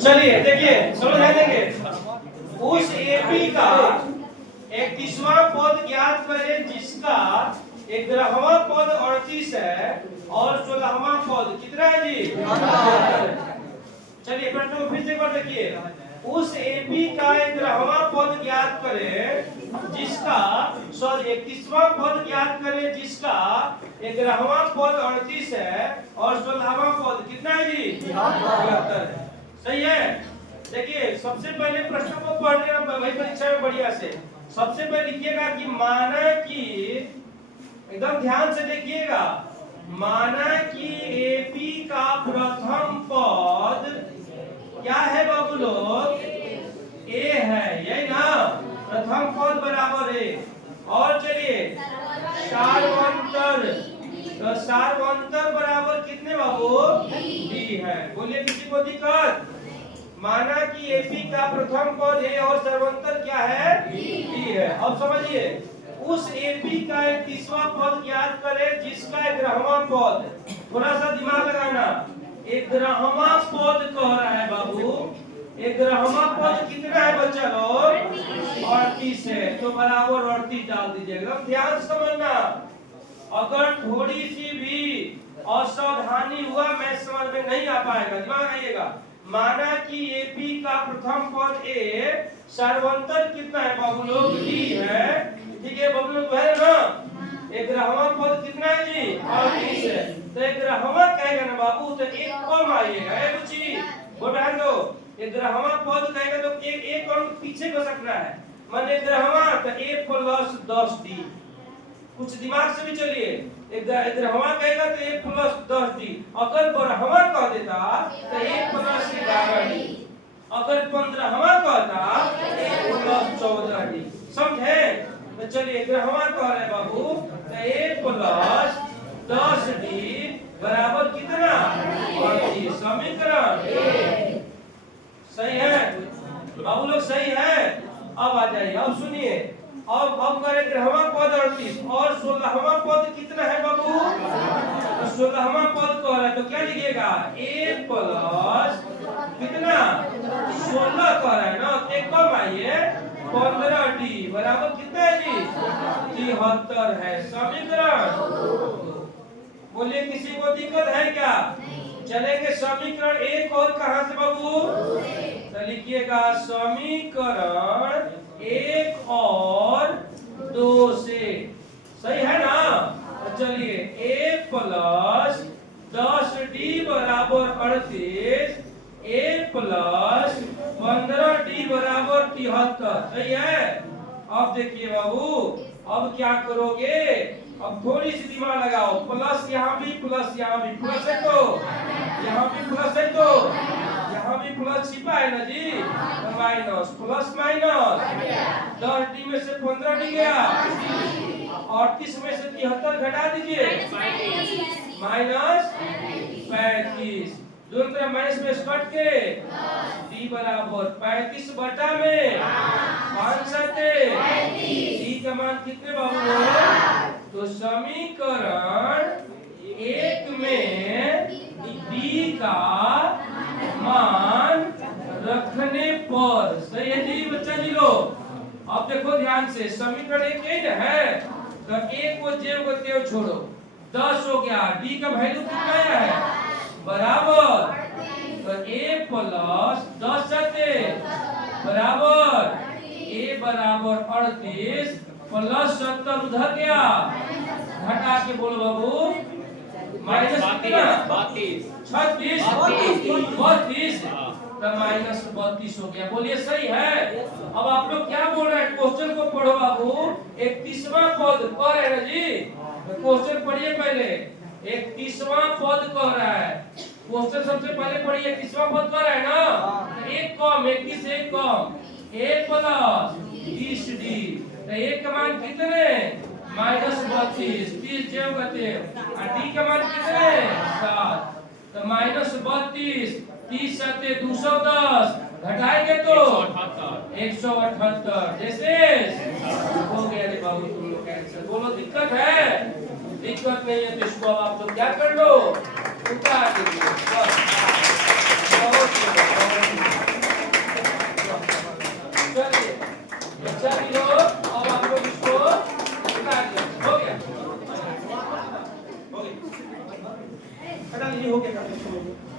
चलिए देखिए समझ देंगे। उस एपी का 31वां पद ज्ञात करें जिसका 11वां पद 38 है और 16वां पद कितना है जी? चलिए प्रश्न को फिर से एक बार देखिए। उस एपी का 11वां पद ज्ञात करें जिसका 31वां पद ज्ञात करें जिसका 11वां पद 38 है और 16वां पद कितना है जी? 72 है। सही है। देखिए सबसे पहले प्रश्न को पढ़ लेना भाई परीक्षा में बढ़िया से। सबसे पहले लिखिएगा कि माना कि एकदम ध्यान से देखिएगा, माना कि एपी का प्रथम पद क्या है बाबू लोग? ए है, यही ना? प्रथम पद बराबर ए। और चलिए सार्वंतर, तो सार्वंतर बराबर कितने बाबू? डी है। बोलिए किसी को दिक्कत? माना कि एपी का प्रथम पद ए और सार्वंतर क्या है? डी है। अब समझिए उस एपी का 31वां पद ज्ञात करें जिसका 11वां पद, थोड़ा सा दिमाग लगाना, 11वां पद कह रहा है बाबू। 11वां पद कितना है बच्चा लोग? 38 है, तो बराबर 38 डाल दीजिएगा। ध्यान से समझना, अगर थोड़ी सी भी असावधानी हुआ मैं समझ में नहीं आ पाएगा, दिमाग आइएगा। माना कि एपी का प्रथम पद ए, सार्वंतर कितना है बाबू लोग? डी है। ठीक है बाबू लोग, है ना? 11वां पद कितना है जी? 38 है। तो 11वां कहेगा ना बाबू तो एक कम आइएगा। ए बच्ची बोल रहा दो, 11वां पद कहेगा तो एक कम पीछे को सकना है। माने 11वां तो ए प्लस 10 डी। कुछ दिमाग से भी चलिए, 11वां कहेगा तो ए प्लस 10 डी। अगर 12वां कह देता तो ए प्लस 11 डी। अगर 15वां कहता तो ए प्लस 14 डी। समझे? तो चलिए 11वां कह रहे बाबू तो ए प्लस 10 डी बराबर कितना? 38। समीकरण सही है बाबू लोग, सही है। अब आ जाइए, अब सुनिए। अब करें 11वां पद 38 और 16वां पद कितना है बाबू? तो 16वां पद कह रहा है तो क्या लिखिएगा? ए प्लस कितना? 16 कह रहा है ना, एक कम आइए 15 डी बराबर कितना है जी? 73 है। समीकरण बोलिए किसी को दिक्कत है क्या? चलेंगे समीकरण एक और कहां से बाबू? तो लिखिएगा समीकरण 1 और 2 से। सही है ना? तो चलिए ए प्लस 10 डी बराबर 38, ए प्लस 15 डी बराबर 73। सही है। अब देखिए बाबू, अब क्या करोगे? अब थोड़ी सी दिमाग लगाओ। प्लस यहाँ भी, प्लस यहाँ भी, प्लस है तो यहाँ भी प्लस है तो यहाँ भी प्लस छिपा है ना जी? तो माइनस, प्लस माइनस 10 डी में से 15 डी गया, 38 में से 73 घटा दीजिए, माइनस 35। दोनों तरफ माइनस में कट के डी बराबर 35 बटा में 5 सते डी का मान कितने बाबू? तो समीकरण 1 में डी का मान रखने पर, सही है जी बच्चा जी लोग? अब देखो ध्यान से, समीकरण 1 है तो एक को जेब को तेव छोड़ो, 10 हो गया। डी का वैल्यू कितना है? बराबर तो ए प्लस 10 सते बराबर ए बराबर 38 प्लस 70 उधर गया, घटा के बोलो बाबू माइनस कितना? 36 32 तो माइनस 32 हो गया। बोलिए सही है। अब आप लोग क्या बोल रहे हैं? क्वेश्चन को पढ़ो बाबू। 31वां पद कह रहे हैं ना जी? तो क्वेश्चन पढ़िए पहले। 31वां पद कह रहा है, क्वेश्चन सबसे पहले पढ़िए। 31वां पद कह रहा है ना? एक कम, 21 से एक कम, ए प्लस 20 डी। तो ए का मान कितने? माइनस 32, 30 जेब गते, और डी का मान कितने? 7। तो माइनस 32, 30 सते 210, घटाएंगे तो 178। जैसे हो गया रे बाबू तुम लोग का आंसर। बोलो दिक्कत है? दिक्कत नहीं है तो इसको आप लोग क्या कर लो? उतार दीजिए। हटा लीजिए, हो गया काफी समय में।